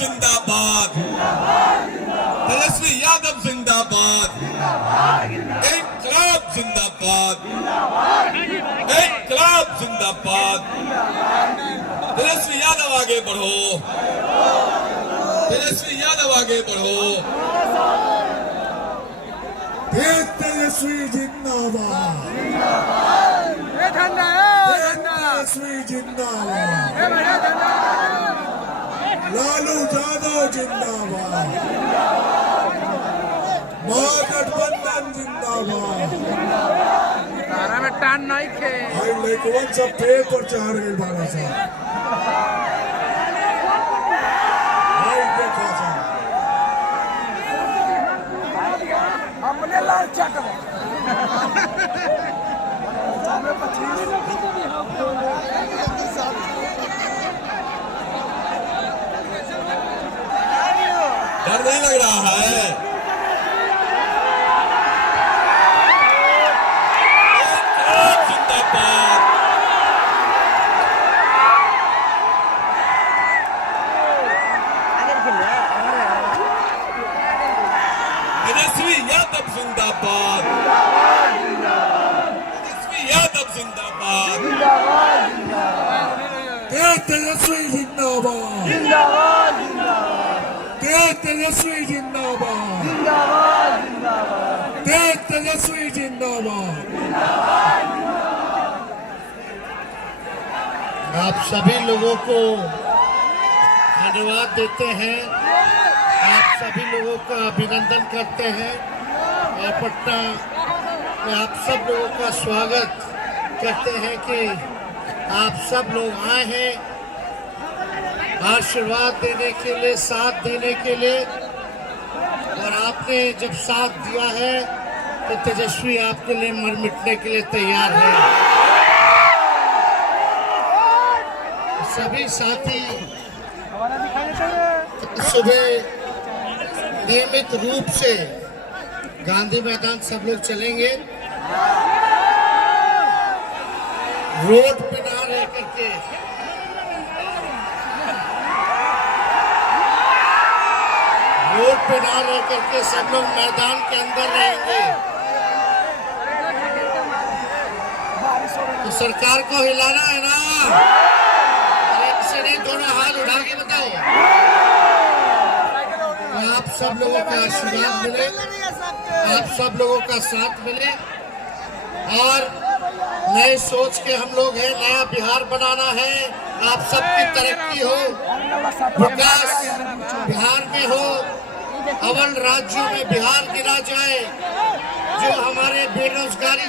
जिंदाबाद, तेजस्वी यादव जिंदाबाद, इनकलाब जिंदाबाद, इनकलाब जिंदाबाद। तेजस्वी यादव आगे बढ़ो, तेजस्वी यादव आगे बढ़ो। तेजस्वी जिंदाबाद, तेजस्वी जिंदाबाद, लालू यादव जिंदाबाद, महागठबंधन जिंदाबाद। भाई लेकिन सब पेपर चार गए बाबा साहब, भाई देखा साहब अपने लाल चक डर नहीं लग रहा है? जिंदाबाद, तेजस्वी यादव जिंदाबाद, तेजस्वी यादव जिंदाबाद, तेजस्वी जिंदाबाद, तेजस्वी जिंदाबाद, तेजस्वी जिंदाबाद। आप सभी लोगों को धन्यवाद देते हैं, आप सभी लोगों का अभिनंदन करते हैं और पटना में आप सब लोगों का स्वागत करते हैं कि आप सब लोग आए हैं आशीर्वाद देने के लिए, साथ देने के लिए। और आपने जब साथ दिया है तो तेजस्वी आपके लिए मर मिटने के लिए तैयार है। सभी साथी सुबह नियमित रूप से गांधी मैदान सब लोग चलेंगे, रोड पे ना रह करके रोड पे ना रह करके सब लोग मैदान के अंदर रहेंगे। तो सरकार को हिलाना है ना? ऐसे नहीं, दोनों हाथ उठा के बताओ। आप सब लोगों का आशीर्वाद मिले, आप सब लोगों का साथ मिले और नए सोच के हम लोग हैं, नया बिहार बनाना है। आप सबकी तरक्की हो, विकास बिहार में हो, अव्वल राज्यों में बिहार गिना जाए। जो हमारे बेरोजगारी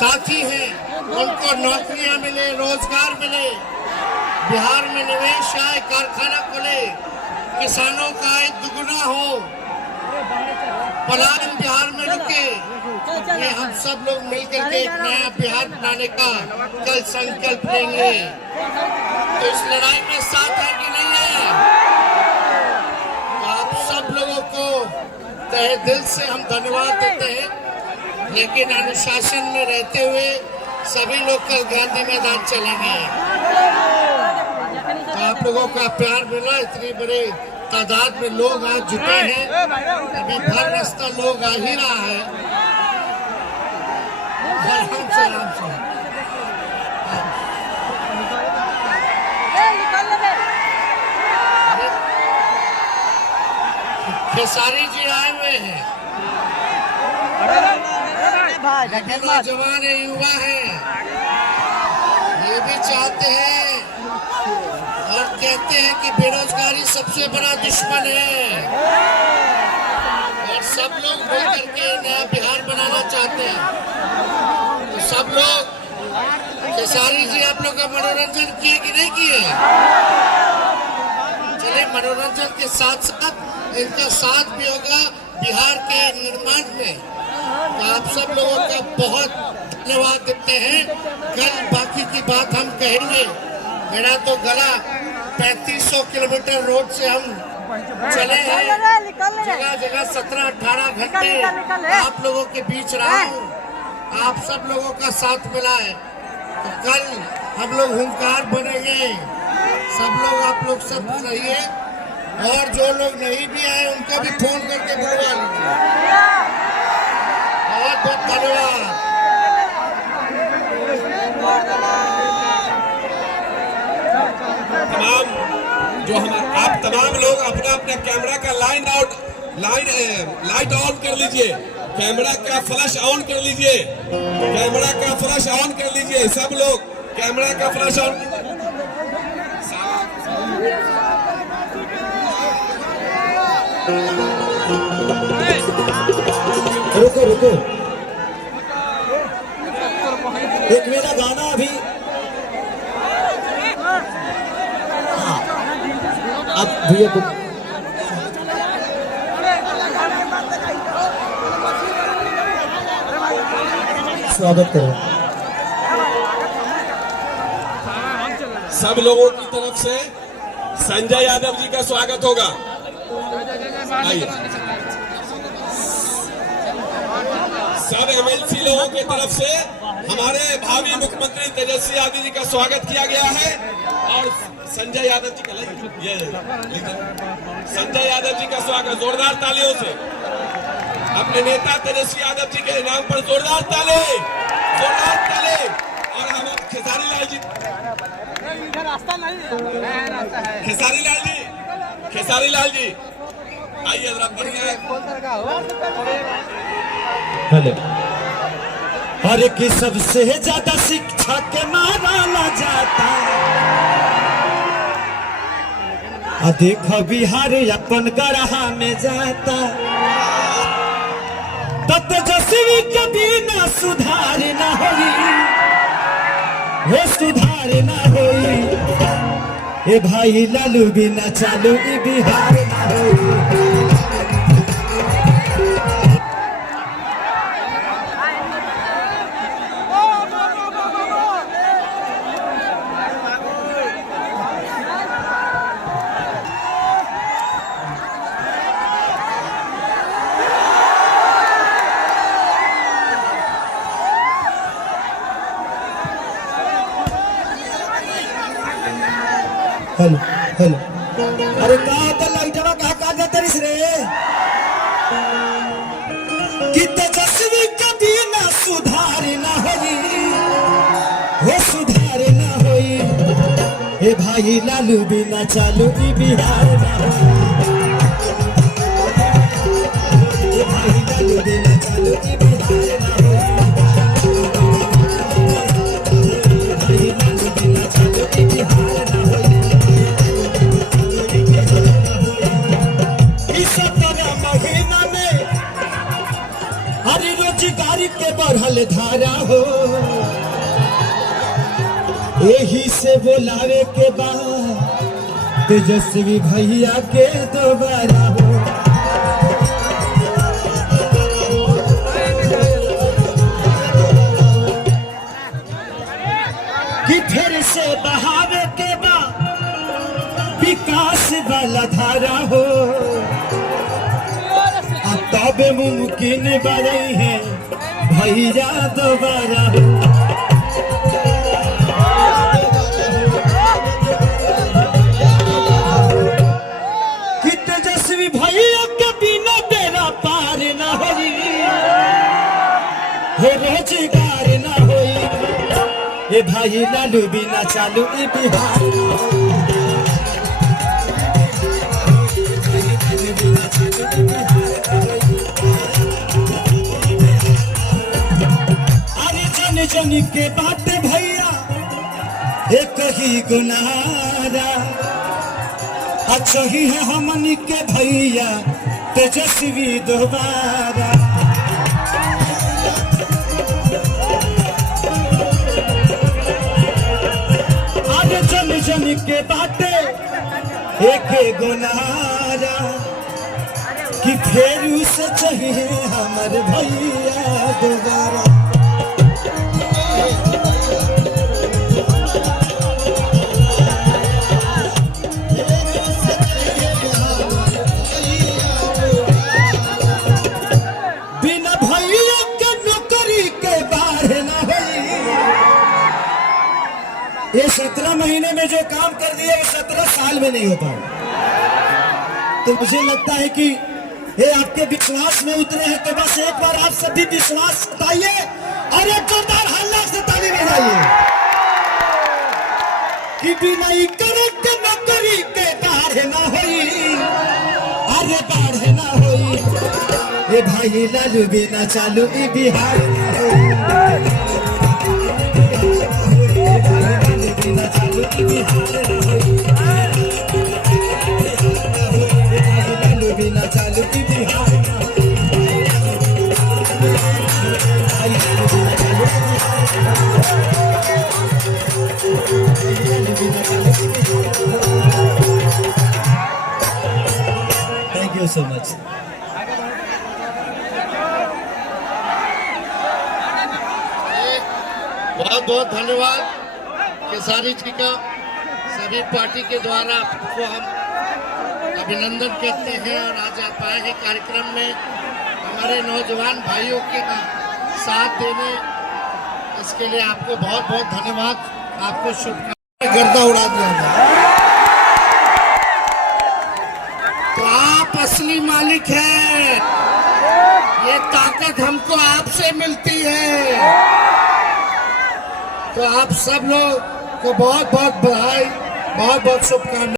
साथी हैं उनको नौकरियां मिले, रोजगार मिले, बिहार में निवेश आए, कारखाना खुले, किसानों का आय दुगुना हो, पलायन बिहार में रुके। ये हम सब लोग मिलकर के एक नया बिहार बनाने का कल संकल्प लेंगे। तो इस लड़ाई में साथ है कि नहीं है? तो आप सब लोगों को तहे दिल से हम धन्यवाद देते हैं, लेकिन अनुशासन में रहते हुए सभी लोग कल गांधी मैदान चलेंगे। तो आप लोगों का प्यार मिला, इतनी बड़े तादाद में लोग आज जुटे हैं, अभी भर रास्ता लोग आ ही रहा है। खेसारी जी आए हुए हैं, नौजवान युवा हैं, ये भी चाहते हैं और कहते हैं कि बेरोजगारी सबसे बड़ा दुश्मन है। लोग मिल करके नया बिहार बनाना चाहते हैं। तो सब लोग, खेसारी जी आप लोग का मनोरंजन किए कि नहीं किए? चलिए, मनोरंजन के साथ साथ इनका साथ भी होगा बिहार के निर्माण में। तो आप सब लोगों का बहुत धन्यवाद देते हैं। कल बाकी की बात हम कहेंगे। मेरा तो गला 3500 किलोमीटर रोड से हम चले हैं, जगह जगह 17-18 घंटे आप लोगों के बीच रहा हूँ। आप सब लोगों का साथ मिला है। तो कल हम लोग हुंकार बनेंगे। सब लोग, आप लोग सब रहिए, और जो लोग नहीं भी आए उनको भी फोन करके बुलवा लीजिए। बहुत बहुत धन्यवाद। तमाम जो हम आप तमाम लोग अपना अपना कैमरा का लाइट ऑन कर लीजिए। कैमरा का फ्लैश ऑन कर लीजिए। कैमरा का फ्लैश ऑन कर लीजिए। सब लोग कैमरा का फ्लैश ऑन। रुको रुको, एक मेरा गाना अभी। हाँ, अब भैया को स्वागत करो। सब लोगों की तरफ से संजय यादव जी का स्वागत होगा। आइए, सब एमएलसी लोगों की तरफ से हमारे भावी मुख्यमंत्री तेजस्वी यादव जी का स्वागत किया गया है। और संजय यादव जी का ये संजय यादव जी का स्वागत जोरदार तालियों से। अपने नेता तेजस्वी यादव जी के नाम पर जोरदार ताली, जोरदार ताली। और हम खेसारी लाल जी, खेसारी लाल जी आइए जरा बढ़िया। हेलो। अरे कि सबसे ज्यादा शिक्षा के मारा जाता, देखो बिहार अपन गढ़ा में जाता। तब तेजस्वी के बिना सुधार न होई, वो सुधार न होई। ए भाई लालू बिना चालू ई बिहार न होई। Hello hello. अरे कहा तो लाइटवा कहा काट देते रिस रे कि तेजस्वी कभी ना सुधार ना होई, वो सुधार ना होई। ए भाई लालू बिना चालू ई बिहार ना होई। ए भाई लालू बिना चालू ई बिहार ना होई। ए भाई लालू बिना चालू ई बिहार ना होई। महीना में हरी रोजगारी के बढ़ल धारा हो, यही से बोलावे के बाद तेजस्वी भैया के दोबारा हो। कि फिर से बहावे के बाद विकास वाला धारा हो, तब मुमकिन बने हैं भैया दोबारा। कि तेजस्वी भैया के बिना बेड़ा पार न होई, हो रोजगार न होई। ए भाई लालू बिना चालू ई बिहार न होई। जन के बात भैया एक ही गुनारा, अच्छा ही है हमनी के भैया तेजस्वी दोबारा। आज जन जन के बाटे एक गुनारा कि फिर उसे चाहिए हमारे भैया दोबारा। बिना भैया के नौकरी के बाहर ना हुई। ये 17 महीने में जो काम कर दिया 17 साल में नहीं हो पाया। तो मुझे लगता है कि ये आपके विश्वास में उतरे हैं, तो बस एक बार आप सभी विश्वास बताइए और एक जोरदार हल्ला से ताली बजाइए कि बिना करक के नौकरी के बाहर ना हुई, अरे बाहर ना हुई। ये भाई लालू बिना चालू ई बिहार ना हुई। लालू बिना चालू ई बिहार ना हुई। लालू बिना चालू ई बिहार ना हुई। Thank you so much. बहुत बहुत धन्यवाद केसारी जी का। सभी पार्टी के द्वारा आपको हम अभिनंदन करते हैं और आज आप आए हैं कार्यक्रम में हमारे नौजवान भाइयों के साथ देने, इसके लिए आपको बहुत बहुत धन्यवाद। आपको शुभकामनाएं। गर्दा उड़ा दिया जाए तो आप असली मालिक हैं। ये ताकत हमको आपसे मिलती है। तो आप सब लोग को बहुत बहुत बधाई, बहुत बहुत शुभकामनाएं।